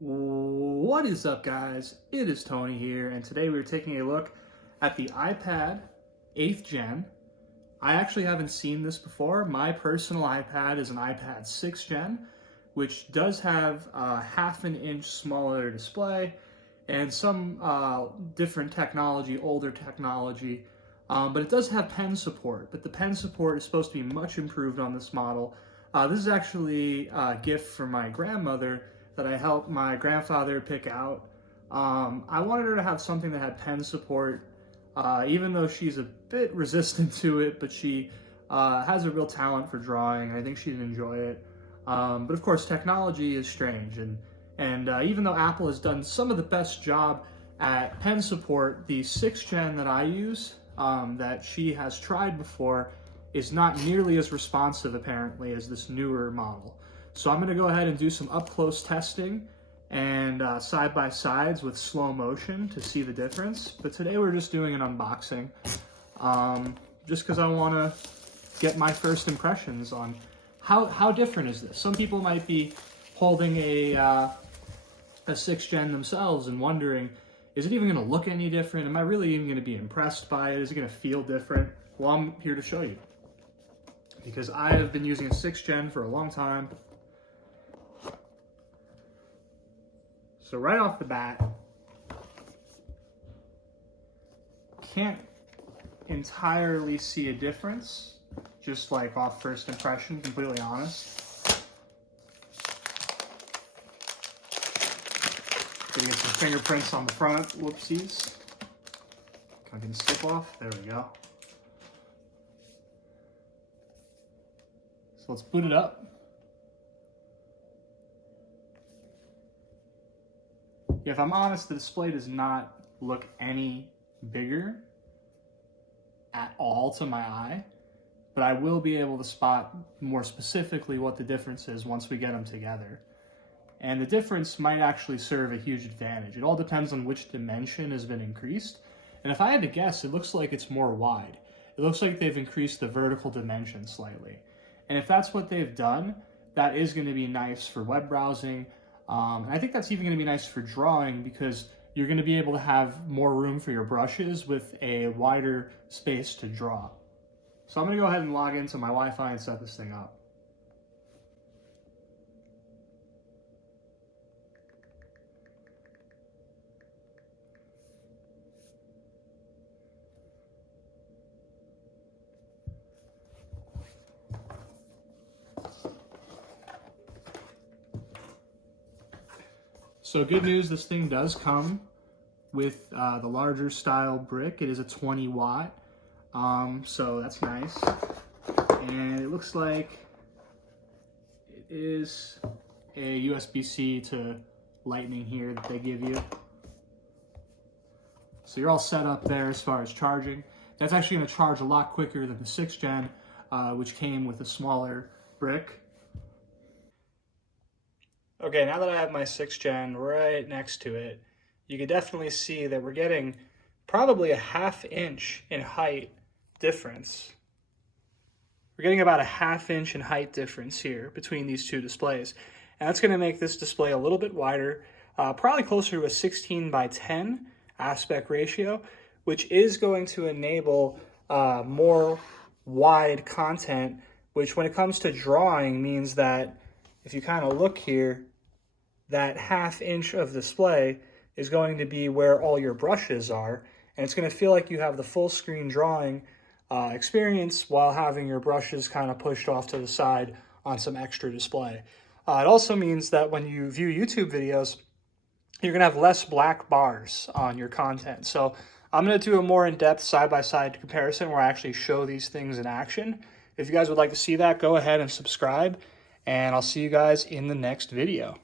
What is up, guys? It is Tony here, and today we're taking a look at the iPad 8th Gen. I actually haven't seen this before. My personal iPad is an iPad 6th Gen, which does have a half an inch smaller display and some different technology, older technology, but it does have pen support, but the pen support is supposed to be much improved on this model. This is actually a gift from my grandmother that I helped my grandfather pick out. I wanted her to have something that had pen support, even though she's a bit resistant to it, but she has a real talent for drawing, and I think she'd enjoy it. But of course, technology is strange, and even though Apple has done some of the best job at pen support, the 6th Gen that I use, that she has tried before, is not nearly as responsive apparently as this newer model. So I'm gonna go ahead and do some up close testing and side by sides with slow motion to see the difference. But today we're just doing an unboxing, just because I wanna get my first impressions on how different is this. Some people might be holding a 6th Gen themselves and wondering, is it even gonna look any different? Am I really even gonna be impressed by it? Is it gonna feel different? Well, I'm here to show you, because I have been using a 6th Gen for a long time. So right off the bat, can't entirely see a difference, just like off first impression, completely honest. Gonna get some fingerprints on the front, whoopsies. Can I get a skip off? There we go. So let's boot it up. Yeah, if I'm honest, the display does not look any bigger at all to my eye, but I will be able to spot more specifically what the difference is once we get them together. And the difference might actually serve a huge advantage. It all depends on which dimension has been increased. And if I had to guess, it looks like it's more wide. It looks like they've increased the vertical dimension slightly. And if that's what they've done, that is going to be nice for web browsing. And I think that's even going to be nice for drawing, because you're going to be able to have more room for your brushes with a wider space to draw. So I'm going to go ahead and log into my Wi-Fi and set this thing up. So good news, this thing does come with the larger style brick. It is a 20 watt, so that's nice. And it looks like it is a USB-C to Lightning here that they give you. So you're all set up there as far as charging. That's actually gonna charge a lot quicker than the 6th Gen, which came with a smaller brick. Okay, now that I have my 6th Gen right next to it, you can definitely see that we're getting probably a ½ inch in height difference. We're getting about a ½ inch in height difference here between these two displays. And that's gonna make this display a little bit wider, probably closer to a 16:10 aspect ratio, which is going to enable more wide content, which when it comes to drawing means that if you kind of look here, that ½ inch of display is going to be where all your brushes are, and it's going to feel like you have the full screen drawing experience while having your brushes kind of pushed off to the side on some extra display. It also means that when you view YouTube videos, you're going to have less black bars on your content. So I'm going to do a more in-depth side-by-side comparison where I actually show these things in action. If you guys would like to see that, go ahead and subscribe, and I'll see you guys in the next video.